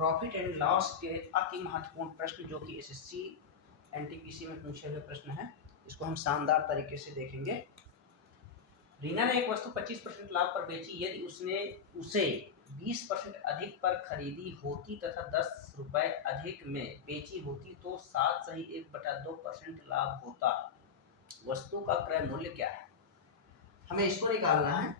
Profit and loss के अति महत्वपूर्ण प्रश्न जो कि एसएससी एनटीपीसी में पूछे हुए प्रश्न है, इसको हम शानदार तरीके से देखेंगे। रीना ने एक वस्तु 25% लाभ पर बेची यदि उसने उसे 20% अधिक पर खरीदी होती तथा 10 रुपए अधिक में बेची होती तो 7.1/2% लाभ होता। वस्तु का क्रय मूल्य क्या है? हमें इसको निकालना है।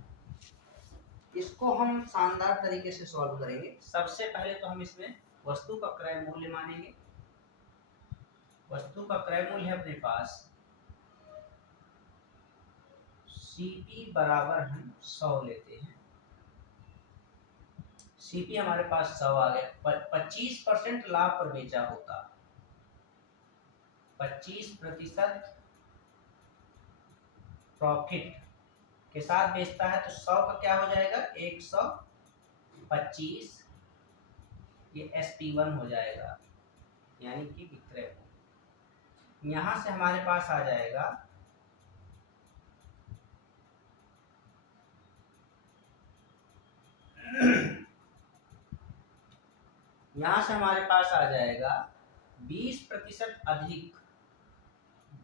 इसको हम शानदार तरीके से सॉल्व करेंगे। सबसे पहले तो हम इसमें वस्तु का क्रय मूल्य मानेंगे। वस्तु का क्रय मूल्य है अपने पास सीपी बराबर हम 100 लेते हैं। सीपी हमारे पास 100 आ गया। 25% लाभ पर बेचा होता, 25% प्रॉफिट के साथ बेचता है तो 100 का क्या हो जाएगा 125, ये SP1 हो जाएगा यानी कि विक्रय। यहां से हमारे पास आ जाएगा यहां से हमारे पास आ जाएगा 20% अधिक,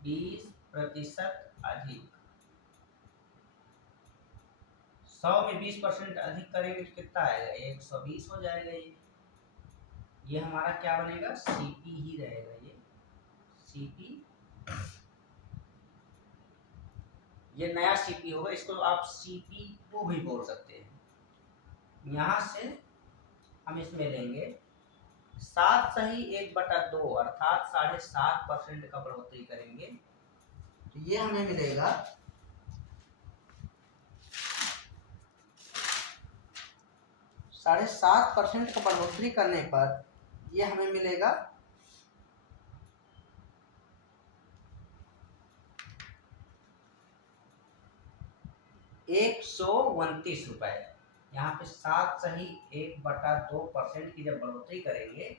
20% अधिक 100 में 20% अधिक करेंगे तो कितना आएगा 120 हो जाएगा। ये हमारा क्या बनेगा सीपी ही रहेगा। ये सीपी, ये नया सीपी होगा। इसको आप CP2 भी बोल सकते हैं। यहां से हम इसमें लेंगे 7.1/2 अर्थात 7.5% का बढ़ोतरी करेंगे तो ये हमें मिलेगा 7.5% का बढ़ोतरी करने पर ये हमें मिलेगा 129 रुपए। यहाँ पे 7.1/2% की जब बढ़ोतरी करेंगे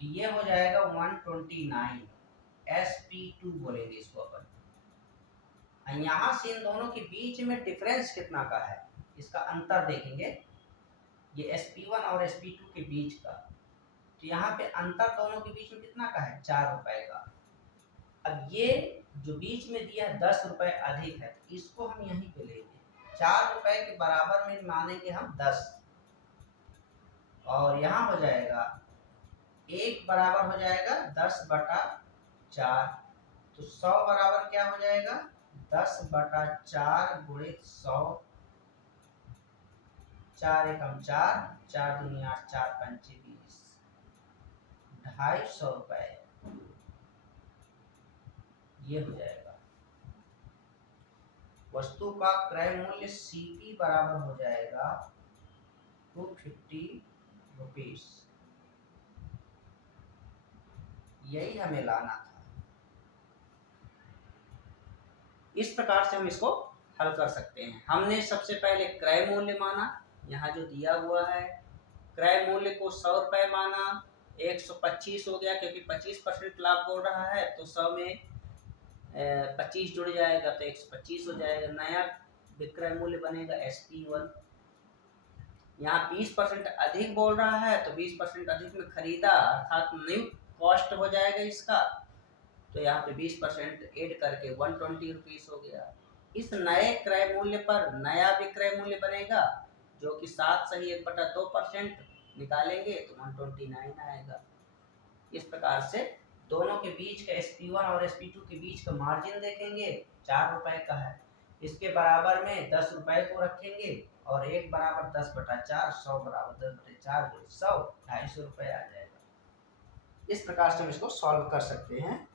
तो ये हो जाएगा 129, SP2 बोलेंगे इसको अपन। यहाँ से इन दोनों के बीच में डिफरेंस कितना का है इसका अंतर देखेंगे। ये SP1 और SP2 के बीच का, तो यहाँ पे अंतर दोनों के बीच में कितना का है 4 रुपए का। अब ये जो बीच में दिया है 10 रुपए अधिक है तो इसको हम यहीं पे लेंगे। 4 रुपए के बराबर में मानेंगे हम 10 और यहाँ हो जाएगा 1 बराबर हो जाएगा 10/4 तो 100 बराबर क्या हो जाएगा 10/4 गुणित 100, 4 एकम 4, 4 दूनी 8, 4 पंचे 20, 250 रुपए ये हो जाएगा। वस्तु का क्रय मूल्य सीपी बराबर हो जाएगा 250 रुपीस। यही हमें लाना था। इस प्रकार से हम इसको हल कर सकते हैं। हमने सबसे पहले क्रय मूल्य माना, यहाँ जो दिया हुआ है क्रय मूल्य को 100 रुपए माना, 125 हो गया क्योंकि 25% लाभ बोल रहा है तो 100 में 25 जुड़ जाएगा तो 125 हो जाएगा। नया विक्रय मूल्य बनेगा SP1। यहाँ 20% अधिक बोल रहा है तो 20% अधिक में खरीदा अर्थात न्यू कॉस्ट हो जाएगा इसका, तो यहाँ पे 20% ऐड करके 120 रुपीस हो गया। इस नए क्रय मूल्य पर नया विक्रय मूल्य बनेगा जो कि 7.1/2% निकालेंगे तो 129 आएगा। इस प्रकार से दोनों के बीच का SP1 और SP2 के बीच का मार्जिन देखेंगे 4 रुपए का है। इसके बराबर में 10 रुपए को रखेंगे और 1 बराबर 10/4, 100 बराबर 10/4 100, 250 रुपए आ जाएगा। इस प्रकार से हम इसको सॉल्व कर सकते हैं।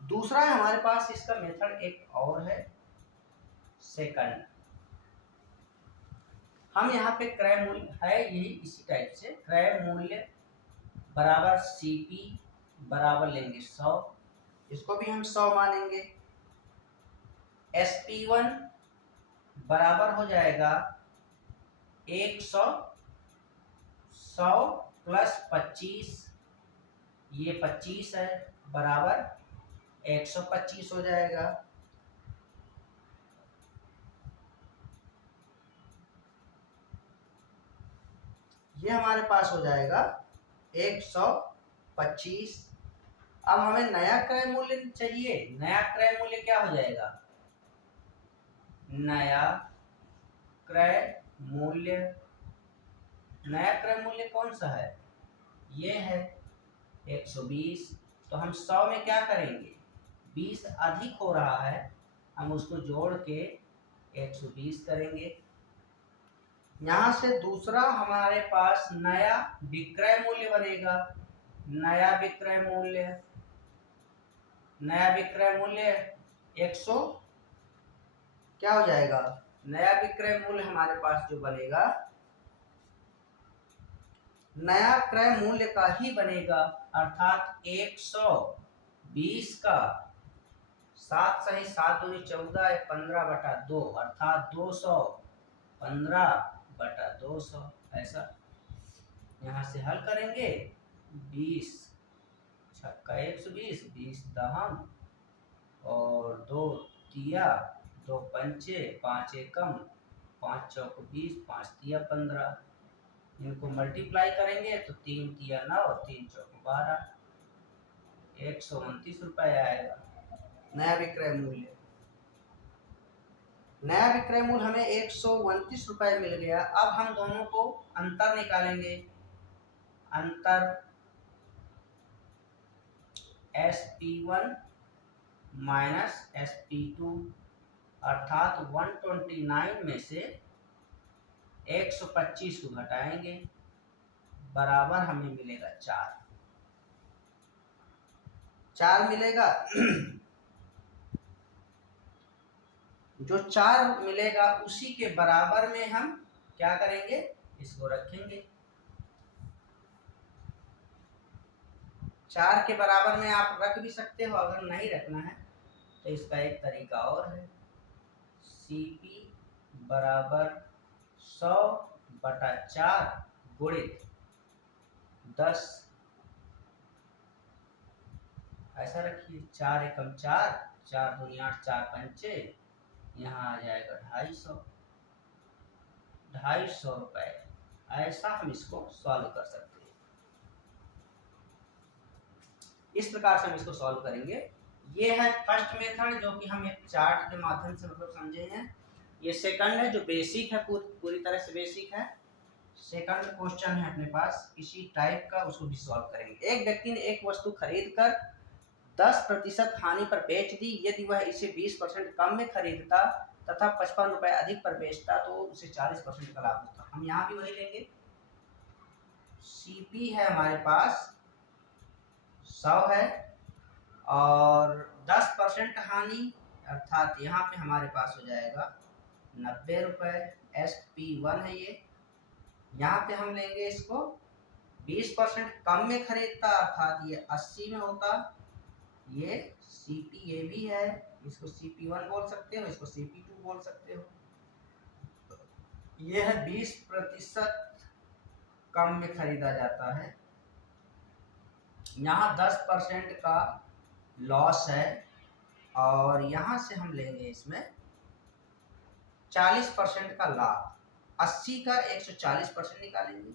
दूसरा है हमारे पास इसका मेथड एक और है सेकंड। हम यहाँ पे क्रय मूल्य है यही इसी टाइप से, क्रय मूल्य बराबर CP बराबर लेंगे 100, इसको भी हम 100 मानेंगे। SP1 बराबर हो जाएगा 100, 100 प्लस 25, ये 25 है बराबर 125 हो जाएगा। ये हमारे पास हो जाएगा 125। अब हमें नया क्रय मूल्य चाहिए। नया क्रय मूल्य क्या हो जाएगा? नया क्रय मूल्य, नया क्रय मूल्य कौन सा है? ये है 120। तो हम 100 में क्या करेंगे? 20 अधिक हो रहा है, हम उसको जोड़ के 120 करेंगे। यहाँ से दूसरा हमारे पास नया विक्रय मूल्य बनेगा। नया विक्रय मूल्य, नया विक्रय मूल्य 100 क्या हो जाएगा? नया विक्रय मूल्य हमारे पास जो बनेगा, नया क्रय मूल्य का ही बनेगा, अर्थात 120 का 7 सही 7 दूनी 14 15/2 अर्थात 215/200। ऐसा यहाँ से हल करेंगे। 20 छक्का 120, 20 दहम और 2 तिया, 2 पंचे, 5 एकम, 5 चौक 20, 5 तिया 15। इनको मल्टीप्लाई करेंगे तो 3 तिया 9, 3 चौक 12, 129 रुपये आएगा नया विक्रय मूल्य। नया विक्रय मूल्य हमें 129 रुपये मिल गया। अब हम दोनों को अंतर निकालेंगे। अंतर SP1 माइनस SP2 अर्थात 129 में से 125 को घटाएंगे, बराबर हमें मिलेगा 4 मिलेगा। जो 4 मिलेगा उसी के बराबर में हम क्या करेंगे? इसको रखेंगे। 4 के बराबर में आप रख भी सकते हो, अगर नहीं रखना है तो इसका एक तरीका और है। CP बराबर 100/4 गुणित 10। ऐसा रखिए, 4 एकम 4, 4 दूनी 8, 4 पंचे, यहाँ आ जाएगा 250 रुपये। ऐसा हम इसको सॉल्व कर सकते हैं। इस प्रकार से हम इसको सॉल्व करेंगे। ये है फर्स्ट मेथड, जो कि हम एक चार्ट के माध्यम से मतलब समझे हैं। ये सेकंड है, जो बेसिक है, पूरी तरह से बेसिक है। सेकंड क्वेश्चन है अपने पास किसी टाइप का, उसको भी सॉल्व करेंगे। एक व्यक्ति ने एक वस्तु खरीद कर 10% हानि पर बेच दी। यदि वह इसे 20% कम में खरीदता तथा 55 रुपये अधिक पर बेचता तो उसे 40% का लाभ होता। हम यहाँ भी वही लेंगे। CP है हमारे पास 100 है और 10% हानि अर्थात यहाँ पे हमारे पास हो जाएगा 90 रुपये। SP1 है ये। यहाँ पे हम लेंगे इसको 20% कम में खरीदता अर्थात ये 80 में होता। ये CP ये भी है, इसको CP1 बोल सकते हो, इसको CP2 बोल सकते हो। ये है 20% कम में खरीदा जाता है। यहाँ 10% का लॉस है और यहाँ से हम लेंगे इसमें 40% का लाभ। 80 का 140% निकालेंगे।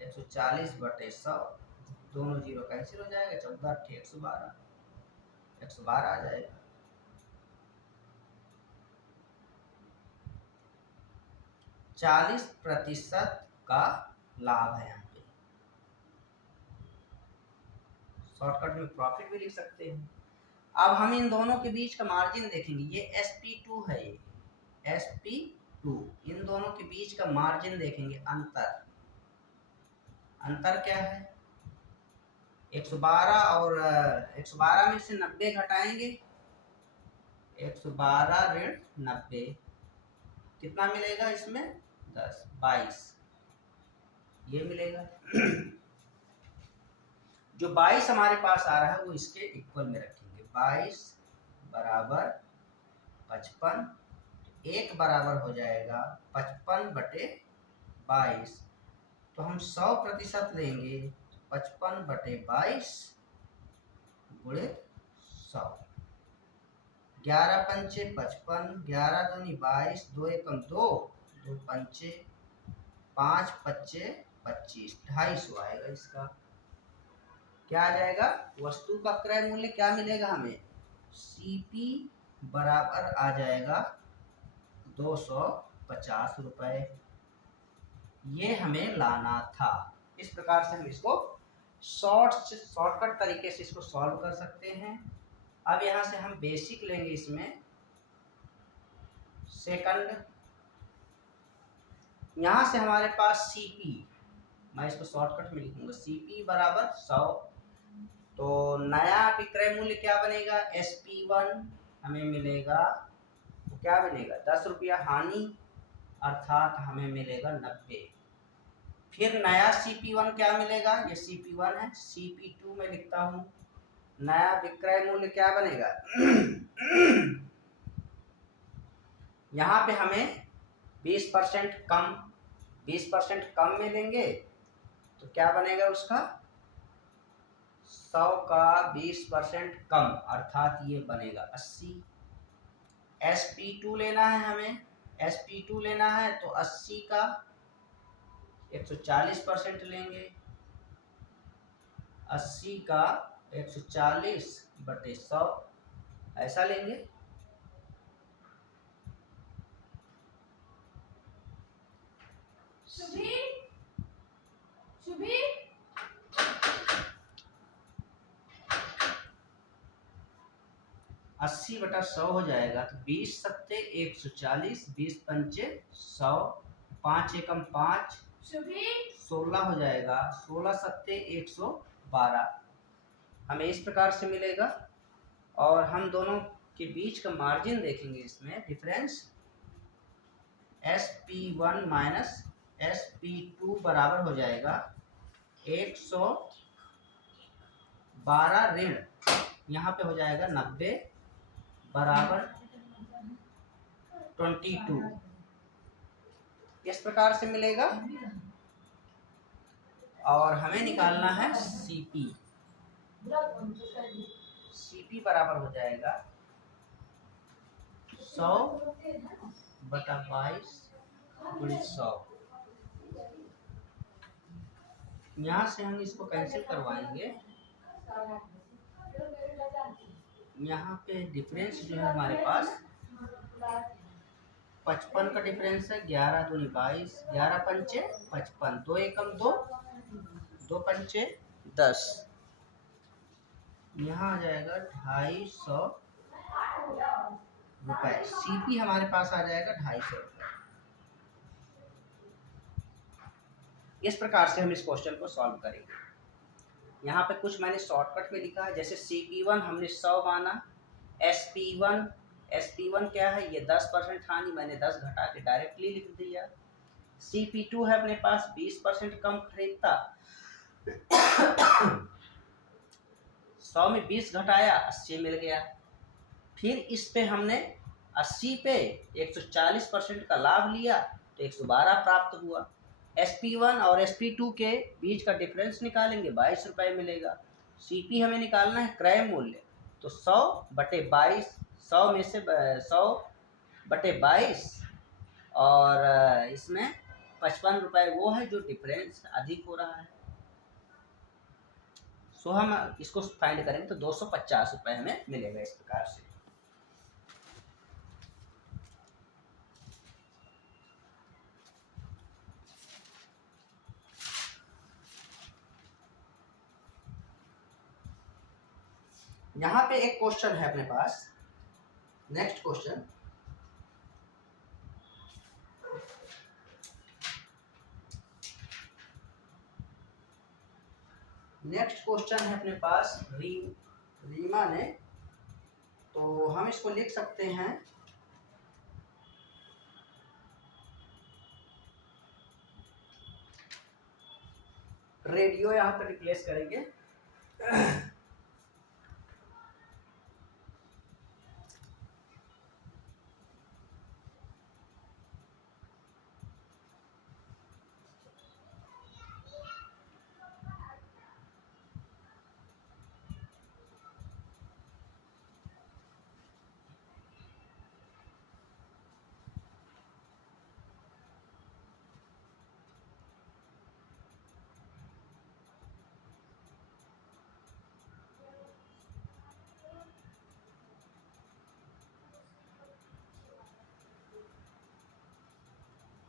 140/100, दोनों जीरो कैंसिल हो जाएगा। 14 112, 112 आ जाएगा। %40 का लाभ है। यहाँ पे शॉर्टकट में प्रॉफिट भी लिख सकते हैं। अब हम इन दोनों के बीच का मार्जिन देखेंगे। ये SP2 है, ये SP2। इन दोनों के बीच का मार्जिन देखेंगे। अंतर क्या है? 112 और 112 में से 90 घटाएंगे। 112 ऋण 90 कितना मिलेगा? इसमें 10 22 ये मिलेगा। जो 22 हमारे पास आ रहा है वो इसके इक्वल में रखेंगे। 22 बराबर 55, एक बराबर हो जाएगा 55/22। तो हम 100% लेंगे, 55/22 गुणित 100। 11 पंचे 55, 11 दूनी 22, 2 एकम 2, 2 पंचे, 5 पच्चे 25, 250 आएगा इसका। क्या आ जाएगा, वस्तु का क्रय मूल्य क्या मिलेगा हमें, सीपी बराबर आ जाएगा 250 रुपए। ये हमें लाना था। इस प्रकार से हम इसको शॉर्टकट तरीके से इसको सॉल्व कर सकते हैं। अब यहाँ से हम बेसिक लेंगे, इसमें सेकंड, यहाँ से हमारे पास सीपी, मैं इसको शॉर्टकट में लिखूंगा, सीपी बराबर 100। तो नया विक्रय मूल्य क्या बनेगा, SP1 हमें मिलेगा, तो क्या बनेगा 10 रुपया हानि, अर्थात हमें मिलेगा 90। फिर नया CP1 क्या मिलेगा, ये CP1 है, CP2 में लिखता हूँ, नया विक्रय मूल्य क्या बनेगा यहाँ पे हमें 20% कम, 20% कम में लेंगे तो क्या बनेगा उसका, 100 का 20% कम, अर्थात ये बनेगा 80। SP2 लेना है हमें, SP2 लेना है तो 80 का 140% लेंगे, 80 का 140/100 ऐसा लेंगे। शुभी 80/100 हो जाएगा, तो 20 सत्ते 140, 20 पंचे 100, 5 एकम 5, 16 हो जाएगा, 16 सत्ते 112, हमें इस प्रकार से मिलेगा। और हम दोनों के बीच का मार्जिन देखेंगे, इसमें डिफरेंस SP1 माइनस SP2 बराबर हो जाएगा 112 ऋण, यहाँ पे हो जाएगा 90 बराबर 22, इस प्रकार से मिलेगा। और हमें निकालना है CP, CP बराबर हो जाएगा 100/22 यहाँ से हम इसको कैंसिल करवाएंगे, यहाँ पे डिफरेंस जो है हमारे पास 55 का डिफरेंस है, 11 दूनी 22, 11 पंचे 55, 2 एकम 2, 2 पंचे 10, यहाँ आ जाएगा 250 रुपए। CP हमारे पास आ जाएगा 250 रुपए। इस प्रकार से हम इस क्वेश्चन को सॉल्व करेंगे। यहाँ पे कुछ मैंने शॉर्टकट में लिखा है, जैसे CP1 हमने 100 माना, SP1 क्या है, ये 10% हानि, मैंने 10 घटा के डायरेक्टली लिख दिया। CP2 है अपने पास 20% कम खरीदता 100 में 20 घटाया 80 मिल गया। फिर इस पे हमने 80 पे 140% का लाभ लिया तो 112 प्राप्त हुआ। SP1 और SP2 के बीच का डिफरेंस निकालेंगे, 22 रुपये मिलेगा। CP हमें निकालना है क्रय मूल्य, तो 100/22, 100 में से 100/22 और इसमें 55 रुपये वो है जो डिफरेंस अधिक हो रहा है। सो हम इसको फाइंड करेंगे तो 250 रुपये हमें मिलेगा इस प्रकार से। यहाँ पे एक क्वेश्चन है अपने पास, नेक्स्ट क्वेश्चन, है अपने पास रीमा ने, तो हम इसको लिख सकते हैं, रेडियो यहाँ पर रिप्लेस करेंगे।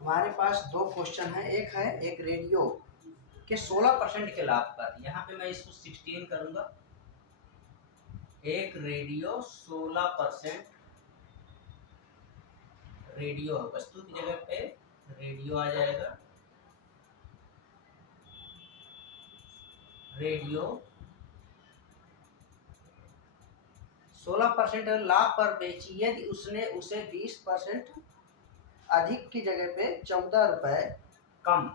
हमारे पास दो क्वेश्चन है, एक है एक रेडियो के 16% के लाभ पर। यहाँ पे मैं इसको 16 करूंगा। एक रेडियो 16% रेडियो है, वस्तु की जगह पे रेडियो आ जाएगा। रेडियो 16% लाभ पर बेची यदि उसने उसे 20% अधिक की जगह पे 14 रुपए कम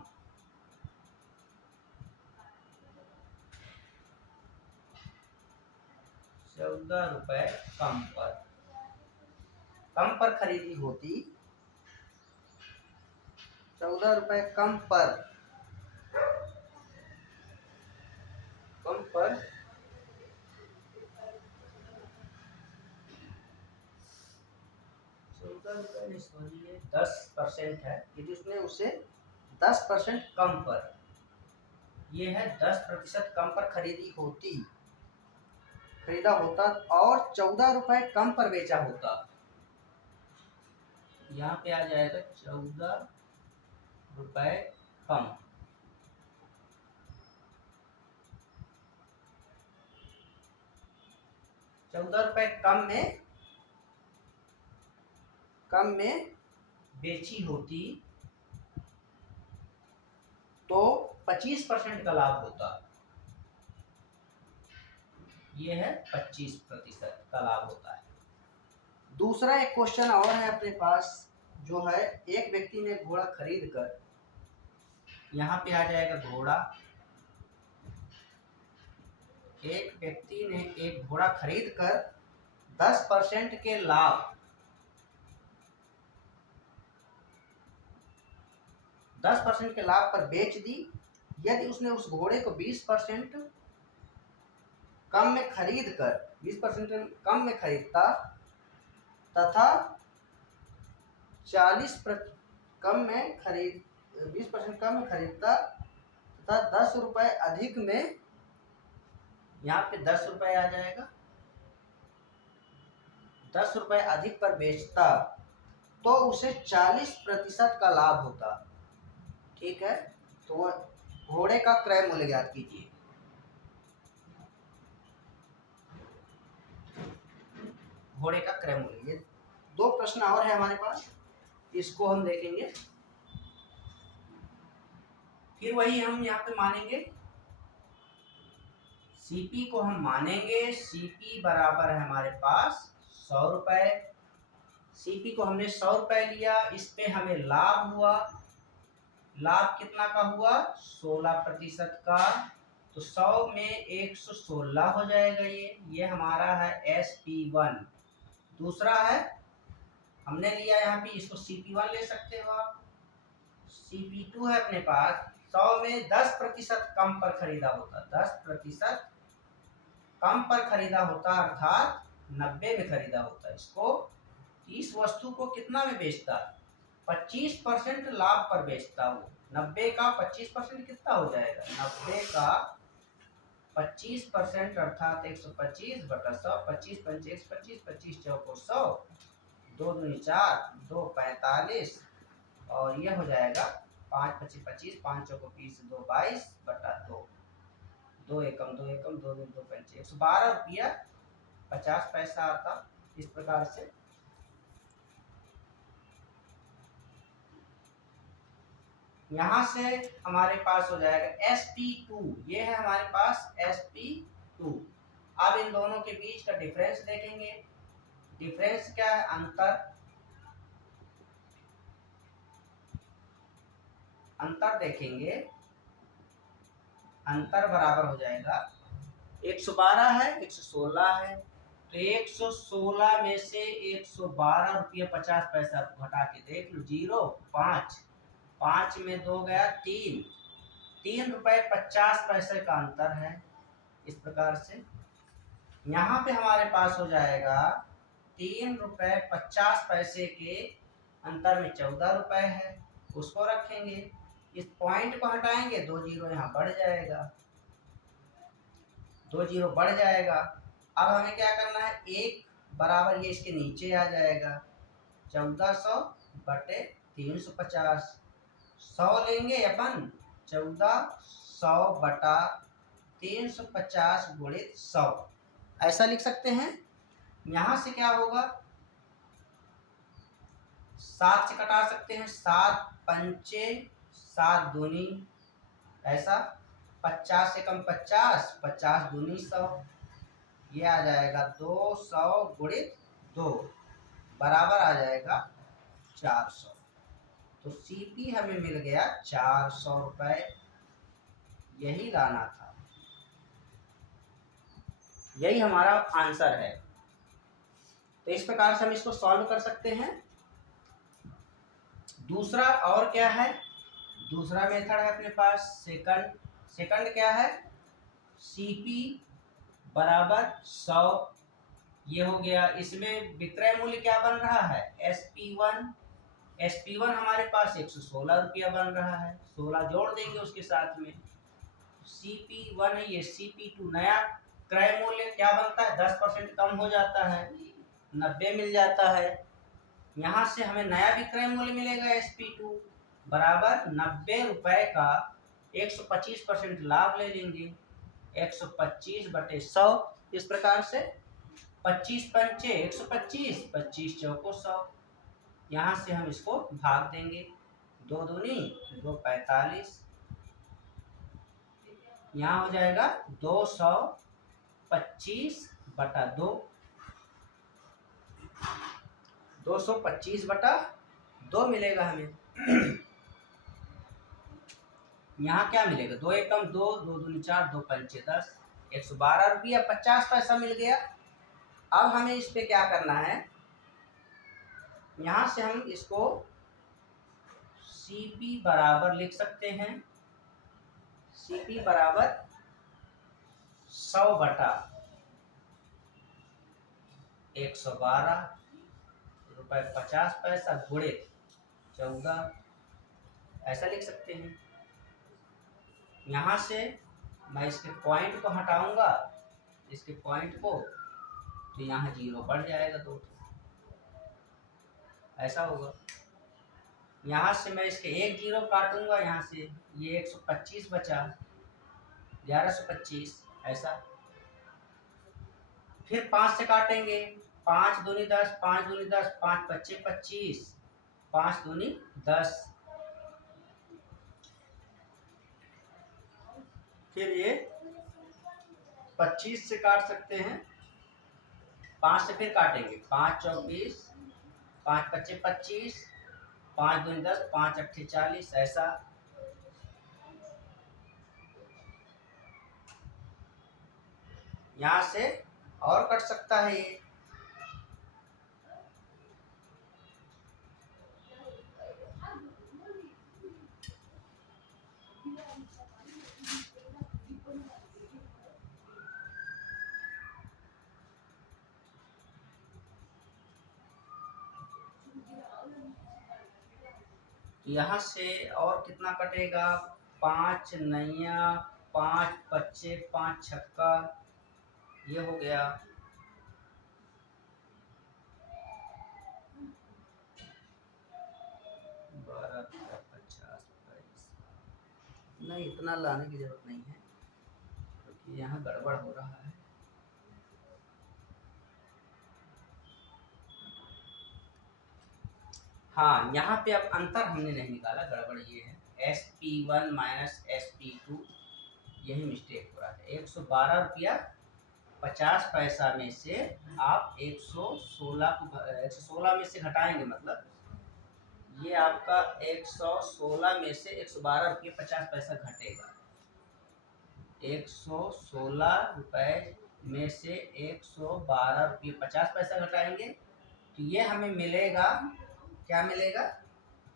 14 रुपए कम पर खरीदी होती। 14 रुपए कम पर 14 रुपए नहीं, सॉरी ये 10% है। यदि उसने उसे 10% कम पर, ये है 10% कम पर खरीदा होता और 14 रुपए कम पर बेचा होता। यहाँ पे आ जाएगा 14 रुपए कम। 14 रुपए कम में बेची होती तो 25% का लाभ होता। ये है 25% का लाभ होता है। दूसरा एक क्वेश्चन और है अपने पास, जो है एक व्यक्ति ने घोड़ा खरीद कर, यहाँ पे आ जाएगा घोड़ा। एक व्यक्ति ने एक घोड़ा खरीद कर 10% के लाभ 10% के लाभ पर बेच दी यदि उसने उस घोड़े को 20% कम में खरीद कर 20% कम में खरीदता तथा 20% कम में खरीदता तथा 10 रुपए अधिक में, यहाँ पे 10 रुपए आ जाएगा, 10 रुपए अधिक पर बेचता तो उसे 40% का लाभ होता। ठीक है, तो घोड़े का क्रय मूल्य ज्ञात कीजिए। घोड़े का क्रय मूल्य, ये दो प्रश्न और है हमारे पास, इसको हम देखेंगे। फिर वही हम यहाँ पे मानेंगे, सीपी को हम मानेंगे। सीपी बराबर है हमारे पास 100 रुपए। सीपी को हमने 100 रुपए लिया, इस पे हमें लाभ हुआ। लाभ कितना का हुआ? 16% का। तो 100 में 116 हो जाएगा। ये हमारा है SP1। दूसरा है हमने लिया यहाँ पे, इसको CP1 ले सकते हो आप। CP2 है अपने पास, 100 में 10% कम पर खरीदा होता, 10% कम पर खरीदा होता, अर्थात 90 में खरीदा होता। इसको इस वस्तु को कितना में बेचता? 25% लाभ पर बेचता। वो 90 का 25% कितना हो जाएगा? 90 का 25% अर्थात 125 बटा 100। 25 पंचे 25, 25 चौको 100, 2 दूनी 4, 2 45 और यह हो जाएगा 5 25 25, 5 चौको 20, 2 22 बटा 2, 2 एकम 2 एकम 2 दूनी 2 पंचे 112 रुपया 50 पैसा आता। इस प्रकार से यहाँ से हमारे पास हो जाएगा SP2। ये है हमारे पास SP2। अब इन दोनों के बीच का डिफरेंस देखेंगे। डिफरेंस क्या है? अंतर देखेंगे। अंतर बराबर हो जाएगा 112 है 116 है, तो 116 में से 112 रुपये 50 पैसा घटा के देख लो। 0 5 5 में 2 गया 3 रुपए 50 पैसे का अंतर है। इस प्रकार से यहाँ पे हमारे पास हो जाएगा 3 रुपए 50 पैसे के अंतर में 14 रुपए है, उसको रखेंगे। इस पॉइंट को हटाएंगे, 2 जीरो यहाँ बढ़ जाएगा, 2 जीरो बढ़ जाएगा। अब हमें क्या करना है? 1 बराबर ये इसके नीचे आ जाएगा, 1400 बटे 350। 100 लेंगे अपन 1400 बटा 350 गुणित 100, ऐसा लिख सकते हैं। यहाँ से क्या होगा, 7 से कटा सकते हैं, 7 पंचे 7 दूनी, ऐसा 50 से कम 50, 50 दूनी 100, ये आ जाएगा 200 गुणित 2 बराबर आ जाएगा 400। तो सीपी हमें मिल गया 400 रुपए, यही लाना था, यही हमारा आंसर है। तो इस प्रकार से हम इसको सॉल्व कर सकते हैं। दूसरा और क्या है, दूसरा मेथड है अपने पास सेकंड क्या है, सीपी बराबर 100, ये हो गया। इसमें विक्रय मूल्य क्या बन रहा है, SP1 हमारे पास 116 रुपया बन रहा है, 16 जोड़ देंगे उसके साथ में। CP1 है ये, CP2 नया क्रय मूल्य क्या बनता है, 10% कम हो जाता है, 90 मिल जाता है। यहाँ से हमें नया विक्रय मूल्य मिलेगा SP2 बराबर 90 रुपए का 125% लाभ ले लेंगे, 125 बटे 100। इस प्रकार से 25 पंचे 125, 25 चौको 100, यहाँ से हम इसको भाग देंगे, 2 दूनी 2 45, यहाँ हो जाएगा 225 बटा 2, 225 बटा 2 मिलेगा हमें। यहाँ क्या मिलेगा, 2 एकम 2, 2 दूनी 4, 2 पंचे 10, 112 रुपया 50 पैसा मिल गया। अब हमें इस पे क्या करना है, यहाँ से हम इसको CP बराबर लिख सकते हैं, CP बराबर 100 बटा 112 रुपये 50 पैसा गुणित 14, ऐसा लिख सकते हैं। यहाँ से मैं इसके पॉइंट को हटाऊंगा, इसके पॉइंट को, तो यहाँ 0 बढ़ जाएगा 2, ऐसा होगा। यहाँ से मैं इसके 1 0 काटूंगा, यहाँ से ये 125 बचा 1125, ऐसा। फिर 5 से काटेंगे, 5 दूनी 10, 5 दूनी 10, 5 पच्चे 25, 5 दूनी 10, फिर ये 25 से काट सकते हैं, 5 से फिर काटेंगे, 5 24, 5 पच्चे 25, 5 दूनी 10, 5 अट्ठे 40, ऐसा। यहाँ से और कट सकता है ये, यहाँ से और कितना कटेगा, 5 नैया 5 पच्चे 5 छक्का, ये हो गया। नहीं, इतना लाने की जरूरत नहीं है क्योंकि यहाँ गड़बड़ हो रहा है। हाँ, यहाँ पे अब अंतर हमने नहीं निकाला, गड़बड़ ये है, SP1 माइनस SP2, यही मिस्टेक हो रहा है। 112 रुपया 50 पैसा में से आप 116 में से घटाएंगे, मतलब ये आपका 116 में से 112 रुपये 50 पैसा घटेगा। 116 रुपये में से 112 रुपये 50 पैसा घटाएंगे तो ये हमें मिलेगा, क्या मिलेगा,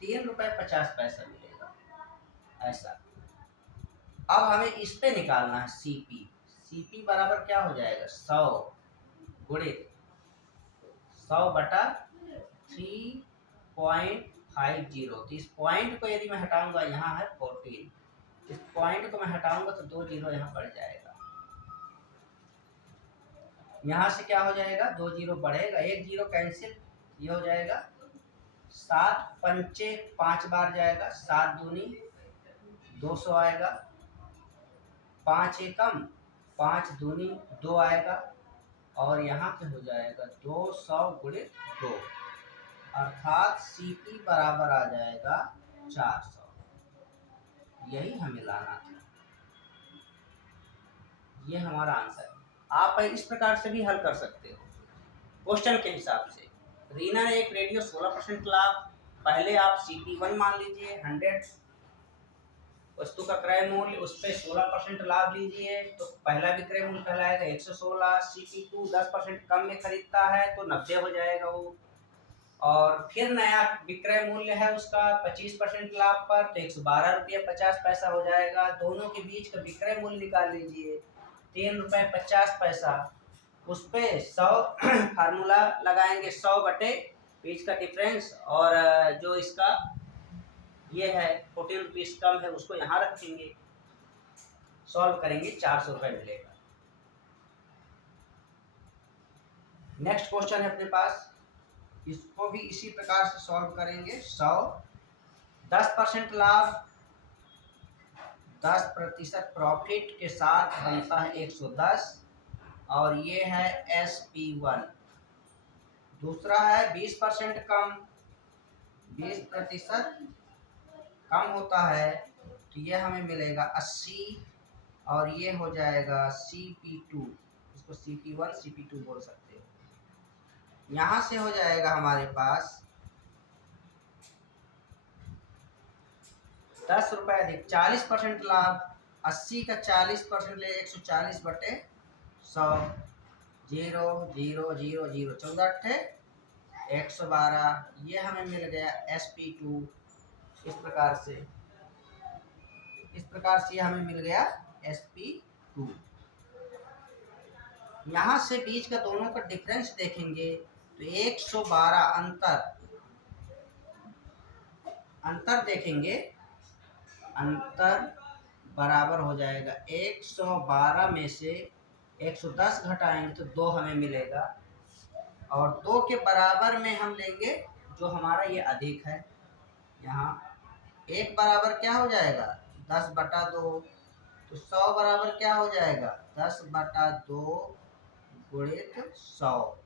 3 रुपये 50 पैसा मिलेगा, ऐसा। अब हमें इस पे निकालना है CP बराबर क्या हो जाएगा, 100 गुणित 100 बटा 3.50। तो इस पॉइंट को यदि मैं हटाऊंगा, यहाँ है 14, इस पॉइंट को मैं हटाऊंगा तो 2 0 यहाँ बढ़ जाएगा, यहाँ से क्या हो जाएगा, 2 0 बढ़ेगा, 1 0 कैंसिल, ये हो जाएगा 7 पंचे 5 बार जाएगा, 7 दूनी 200 आएगा, 5 एकम 5 दूनी 2 आएगा, और यहाँ पे हो जाएगा 200 गुणित 2, अर्थात CP बराबर आ जाएगा 400। यही हमें लाना था, ये हमारा आंसर है। आप इस प्रकार से भी हल कर सकते हो क्वेश्चन के हिसाब से। रीना ने एक रेडियो 16% लाभ, पहले आप CP1 मान लीजिए 100 वस्तु का क्रय मूल्य, उस पर 16% लाभ लीजिए तो पहला विक्रय मूल्य कहलाएगा 116। CP2 10% कम में खरीदता है तो 90 हो जाएगा वो, और फिर नया विक्रय मूल्य है उसका 25% लाभ पर तो 112 रुपये 50 पैसा हो जाएगा। दोनों के बीच का विक्रय मूल्य निकाल लीजिए 3 रुपये 50 पैसा, उस पे 100 फार्मूला लगाएंगे 100 बटे बीच का डिफरेंस, और जो इसका ये है 14 रुपीज कम है उसको यहाँ रखेंगे, सॉल्व करेंगे 400 रुपये मिलेगा। नेक्स्ट क्वेश्चन है अपने पास, इसको भी इसी प्रकार से सॉल्व करेंगे। 100 10% लाभ 10% प्रॉफिट के साथ बनता है 110, और ये है SP1। दूसरा है 20% कम, 20% कम होता है तो ये हमें मिलेगा 80, और ये हो जाएगा CP2, इसको CP1 CP2 बोल सकते हो। यहाँ से हो जाएगा हमारे पास 10 रुपये अधिक 40% लाभ, 80 का 40% ले 140 बटे 100, 0 0 0 0 14 अट्ठे 112, ये हमें मिल गया SP2। इस प्रकार से हमें मिल गया SP2। यहाँ से बीच का दोनों का डिफरेंस देखेंगे तो 112 अंतर देखेंगे, अंतर बराबर हो जाएगा 112 में से 110 घटाएंगे तो 2 हमें मिलेगा, और 2 के बराबर में हम लेंगे जो हमारा ये अधिक है। यहाँ 1 बराबर क्या हो जाएगा 10/2, तो 100 बराबर क्या हो जाएगा 10/2 गुणित 100,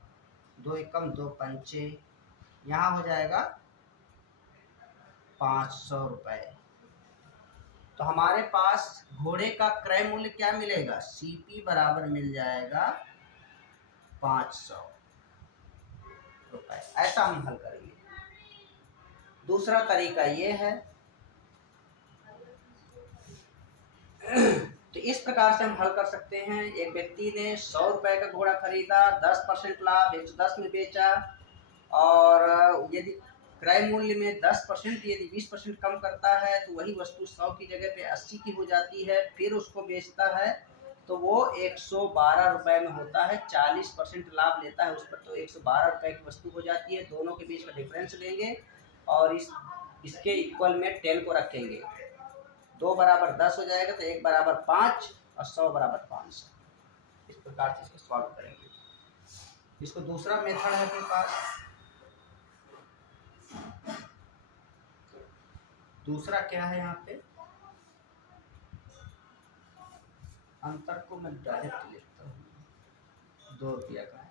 2 एकम 2 पंचे, यहाँ हो जाएगा 500 रुपये। तो हमारे पास घोड़े का क्रय मूल्य क्या मिलेगा, CP बराबर मिल जाएगा 500 रुपये। ऐसा हम हल करेंगे। दूसरा तरीका ये है, तो इस प्रकार से हम हल कर सकते हैं। एक व्यक्ति ने 100 रुपये का घोड़ा खरीदा, 10% लाभ 110 में बेचा, और यदि क्रय मूल्य में 10% यदि 20% कम करता है तो वही वस्तु 100 की जगह पे 80 की हो जाती है, फिर उसको बेचता है तो वो 112 रुपये में होता है, 40% लाभ लेता है उस पर तो 112 रुपये की वस्तु हो जाती है। दोनों के बीच का डिफरेंस लेंगे और इसके इक्वल में 10 को रखेंगे, 2 बराबर 10 हो जाएगा तो 1 बराबर 5 और 100 बराबर 500। इस प्रकार से इसको सॉल्व करेंगे। इसको दूसरा मेथड है अपने पास, दूसरा क्या है, यहाँ पे अंतर को मैं डायरेक्ट लिखता हूँ, 2 रुपया का है।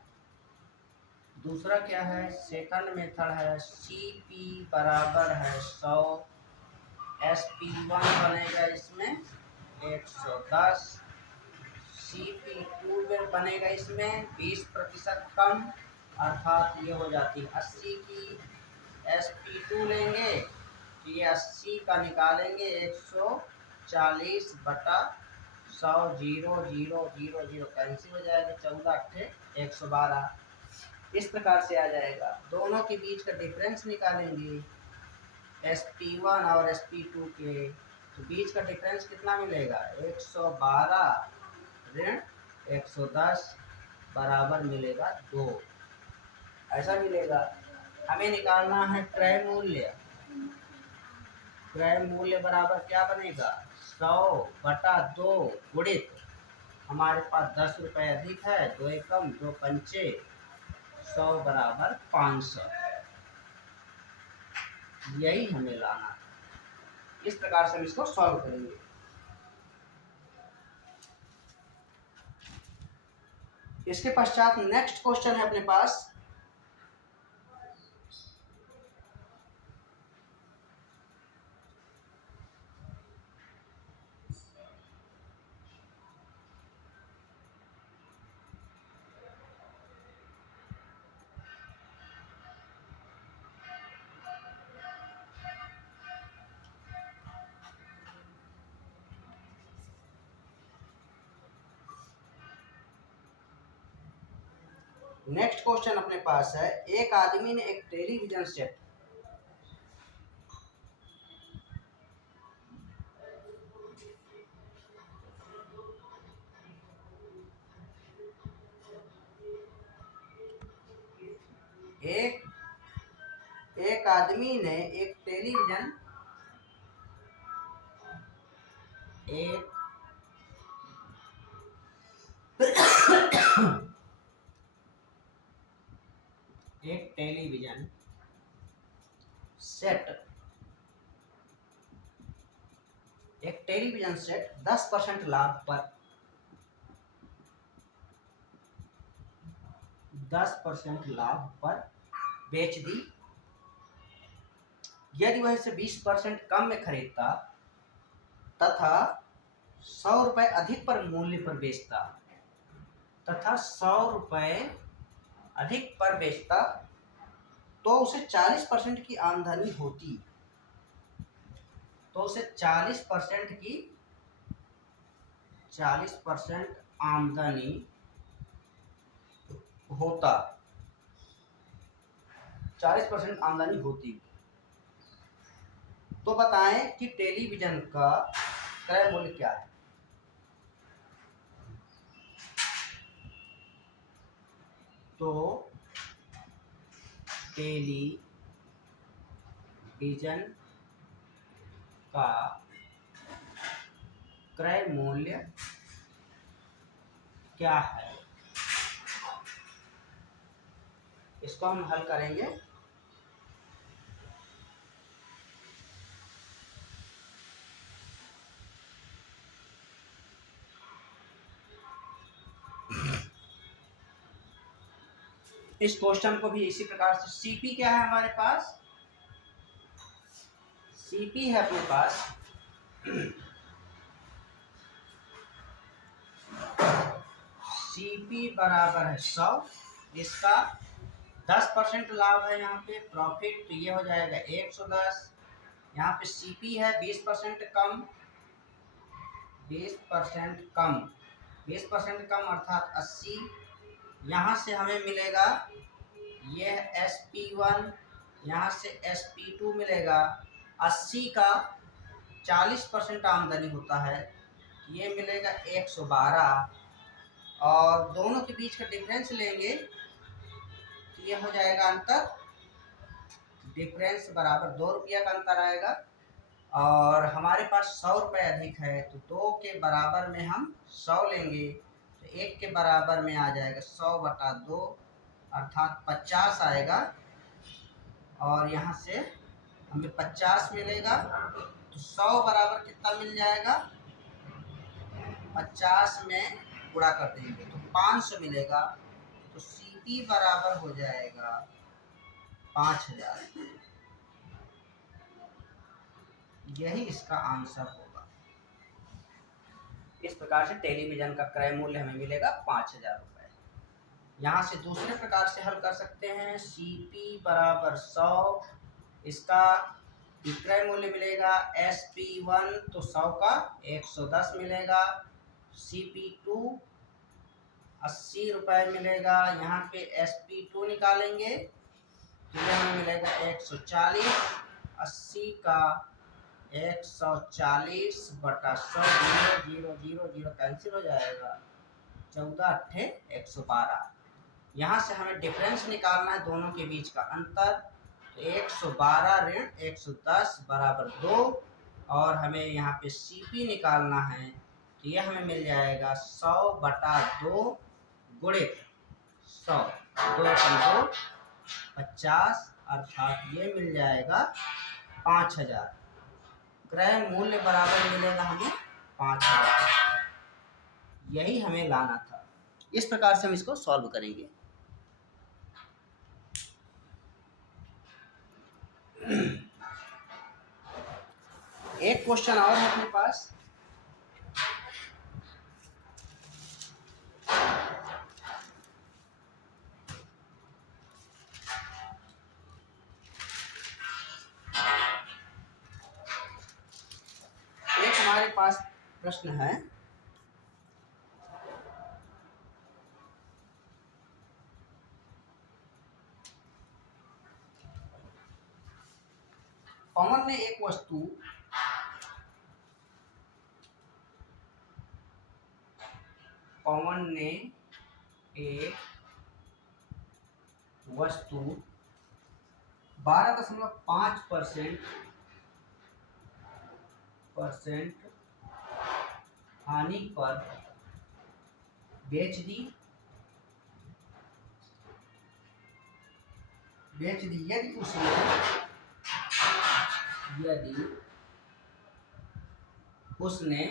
दूसरा क्या है, सेकंड मेथड है, CP बराबर है 100, SP1 बनेगा इसमें 110, CP2 में बनेगा इसमें 20% कम, अर्थात ये हो जाती है 80 की। SP2 लेंगे तो ये 80 का निकालेंगे 140 बटा 100, 0 0 0 0 कैंसिल हो जाएगा, 14 अट्ठे 112। इस प्रकार से आ जाएगा। दोनों के बीच का डिफरेंस निकालेंगे SP1 और SP2 के, तो बीच का डिफरेंस कितना मिलेगा 112 ऋण 110 बराबर मिलेगा 2, ऐसा मिलेगा। हमें निकालना है क्रय मूल्य। क्रय मूल्य बराबर क्या बनेगा 100/2 गुणित, हमारे पास 10 रुपये अधिक है, 2 एकम 2 पंचे, 100 बराबर 500। यही हमें लाना था। इस प्रकार से हम इसको सॉल्व करेंगे। इसके पश्चात नेक्स्ट क्वेश्चन है अपने पास, नेक्स्ट क्वेश्चन अपने पास है, एक आदमी ने एक टेलीविजन सेट एक आदमी ने एक टेलीविजन एक एक टेलीविजन सेट 10% लाभ पर 10% लाभ पर बेच दी। यदि वह इसे 20% कम में खरीदता तथा 100 रुपए अधिक पर मूल्य पर बेचता तो उसे 40% की आमदनी होती। तो उसे 40% की 40% आमदनी होता 40% आमदनी होती। तो बताएं कि टेलीविजन का क्रय मूल्य क्या है। तो टेलीविजन का क्रय मूल्य क्या है, इसको हम हल करेंगे। इस क्वेश्चन को भी इसी प्रकार से, सीपी क्या है हमारे पास, सीपी है अपने पास सीपी बराबर है 100, इसका 10% लाभ है यहाँ पे प्रॉफिट, तो ये हो जाएगा 110। यहाँ पे सीपी है 20% कम 20% कम अर्थात 80। यहाँ से हमें मिलेगा ये SP1, यहाँ से SP2 मिलेगा। 80 का 40% आमदनी होता है, ये मिलेगा 112, और दोनों के बीच का डिफरेंस लेंगे तो ये हो जाएगा अंतर, डिफरेंस बराबर 2 रुपया का अंतर आएगा। और हमारे पास 100 रुपये अधिक है, तो 2 के बराबर में हम 100 लेंगे, तो 1 के बराबर में आ जाएगा 100/2 अर्थात 50 आएगा। और यहाँ से हमें 50 मिलेगा, तो 100 बराबर कितना मिल जाएगा, 50 में गुणा कर देंगे तो 500 मिलेगा। तो सीपी बराबर हो जाएगा 5000। यही इसका आंसर होगा। इस प्रकार से टेलीविजन का क्रय मूल्य हमें मिलेगा 5000 रुपये। यहाँ से दूसरे प्रकार से हल कर सकते हैं, सीपी बराबर 100, इसका विक्रय मूल्य मिलेगा SP1, तो 100 का 110 मिलेगा। CP2 80 रुपये मिलेगा। यहाँ पे SP2 निकालेंगे तो ये हमें मिलेगा 140। 80 का 140/100, 0 0 0 कैंसिल हो जाएगा, 14 8 112। यहाँ से हमें डिफरेंस निकालना है, दोनों के बीच का अंतर। 112 ऋण 110 बराबर 2, और हमें यहाँ पे सीपी निकालना है, तो यह हमें मिल जाएगा 100/2 गुणित 100, 2 50, अर्थात ये मिल जाएगा 5000, क्रय मूल्य बराबर मिलेगा हमें 5000। यही हमें लाना था। इस प्रकार से हम इसको सॉल्व करेंगे। एक क्वेश्चन और है अपने पास। एक हमारे पास प्रश्न है, पवन ने एक वस्तु पवन ने एक वस्तु 12.5% हानि पर बेच दी। यदि उसने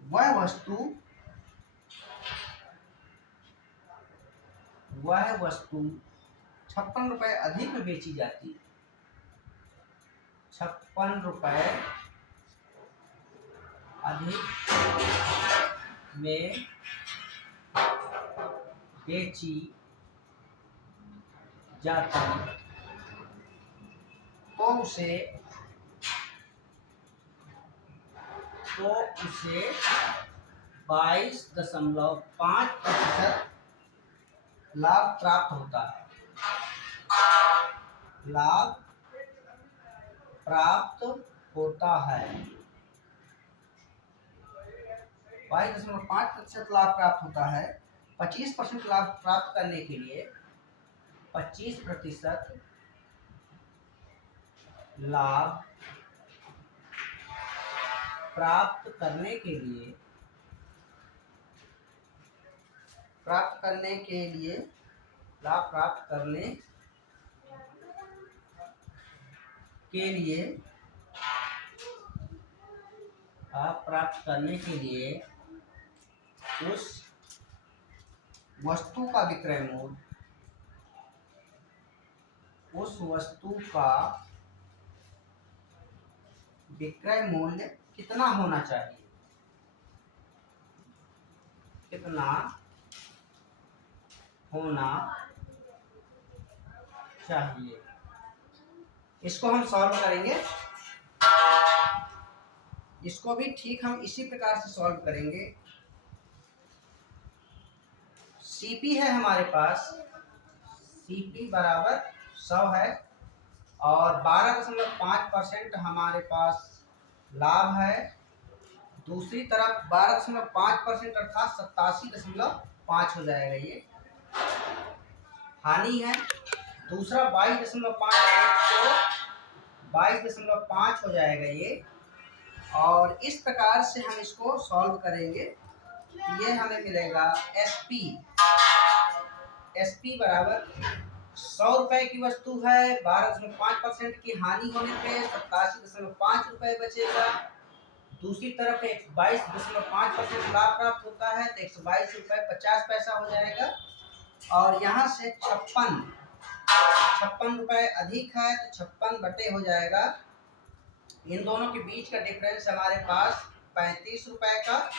वह वस्तु 56 रुपए अधिक में बेची जाती, 56 रुपए अधिक में बेची जाती, तो उसे 22.5% लाभ प्राप्त होता है। 22.5% लाभ प्राप्त होता है। 25% लाभ प्राप्त करने के लिए 25% लाभ प्राप्त करने के लिए लाभ प्राप्त करने के लिए उस वस्तु का विक्रय मूल्य कितना होना चाहिए? इसको हम सॉल्व करेंगे। इसको भी ठीक हम इसी प्रकार से सॉल्व करेंगे। सीपी है हमारे पास, सीपी बराबर 100 है और 12.5% हमारे पास लाभ है। दूसरी तरफ 12.5% अर्थात 87.5 हो जाएगा, ये हानि है। दूसरा 22.5 हो जाएगा ये। और इस प्रकार से हम इसको सॉल्व करेंगे। ये हमें मिलेगा एसपी बराबर 100 रुपए की वस्तु है, 12.5% की हानि होने पे 87.5 रुपए बचेगा। दूसरी तरफ 22.5% लाभ प्राप्त होता है तो 122 रुपए 50 पैसा हो जाएगा। और यहाँ से 56 रुपए अधिक है तो 56 बटे हो जाएगा। इन दोनों के बीच का डिफरेंस हमारे पास 35 रुपए का,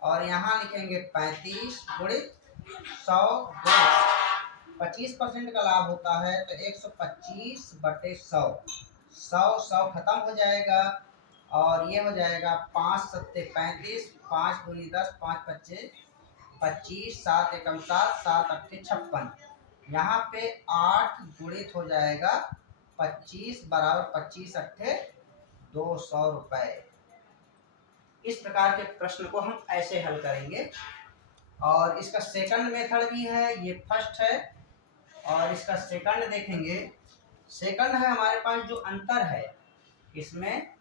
और यहाँ लिखेंगे 35 गुणित 100 गुणित 25% का लाभ होता है तो 125 बटे 100 खत्म हो जाएगा। और ये हो जाएगा 5 सत्ते 35, 5 गुनी 10, 5 पच्चे 25, 7 एकम 7, 7 अट्ठे 56। यहाँ पे 8 गुणित हो जाएगा 25 बराबर 25 अट्ठे 200 रुपए। इस प्रकार के प्रश्न को हम ऐसे हल करेंगे। और इसका सेकंड मेथड भी है, ये फर्स्ट है और इसका सेकंड देखेंगे। सेकंड है हमारे पास जो अंतर है, इसमें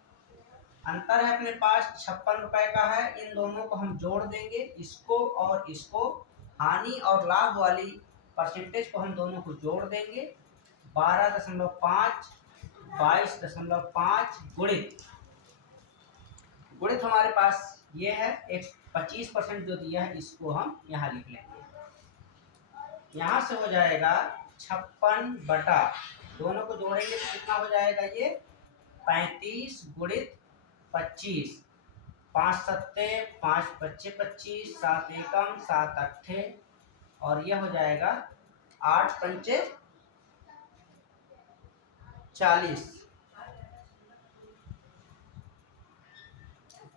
अंतर है अपने पास 56 रुपए का है। इन दोनों को हम जोड़ देंगे, इसको और इसको, हानि और लाभ वाली परसेंटेज को हम दोनों को जोड़ देंगे। 12.5 22.5 गुणित गुणित हमारे पास ये है 25% जो दिया है, इसको हम यहाँ लिख लेंगे। यहाँ से हो जाएगा 56 बटा, दोनों को जोड़ेंगे तो कितना हो जाएगा ये 35 गुणित 25, 5 सत्ते 5 पच्चे 25, 7 एकम 7 अट्ठे, और यह हो जाएगा 8 पंचे 40,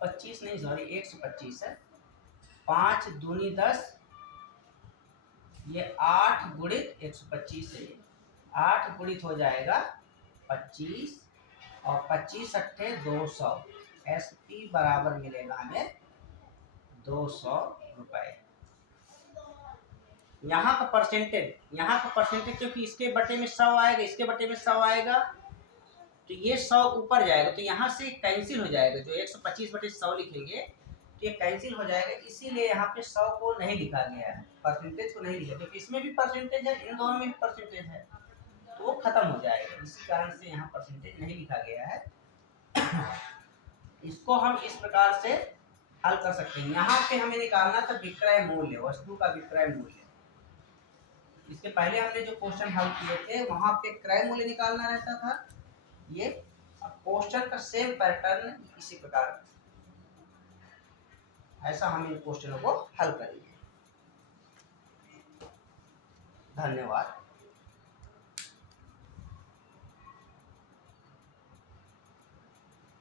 25 नहीं सॉरी 125 है, 5 दूनी 10, ये 8 गुणित 125 है, 8 गुणित हो जाएगा 25, और 25 अट्ठे 200, SP बराबर मिलेगा हमें 200 रुपए। यहाँ का परसेंटेज क्योंकि इसके बटे में 100 आएगा, इसके बटे में 100 आएगा, तो ये 100 ऊपर जाएगा, तो यहाँ से कैंसिल हो जाएगा, जो 125 बटे 100 लिखेंगे तो ये कैंसिल हो जाएगा, इसीलिए यहाँ पे 100 को नहीं लिखा गया है, परसेंटेज को नहीं लिखा, क्योंकि इसमें भी परसेंटेज है, इन दोनों में भी परसेंटेज है, तो वो खत्म हो जाएगा, इसी कारण से यहाँ परसेंटेज नहीं लिखा गया है। इसको हम इस प्रकार से हल कर सकते हैं। यहाँ पे हमें निकालना था विक्रय मूल्य, वस्तु का विक्रय मूल्य। इसके पहले हमने जो क्वेश्चन हल किए थे वहां पे क्रय मूल्य निकालना रहता था। ये क्वेश्चन का सेम पैटर्न इसी प्रकार ऐसा हम इन क्वेश्चनों को हल करेंगे। धन्यवाद।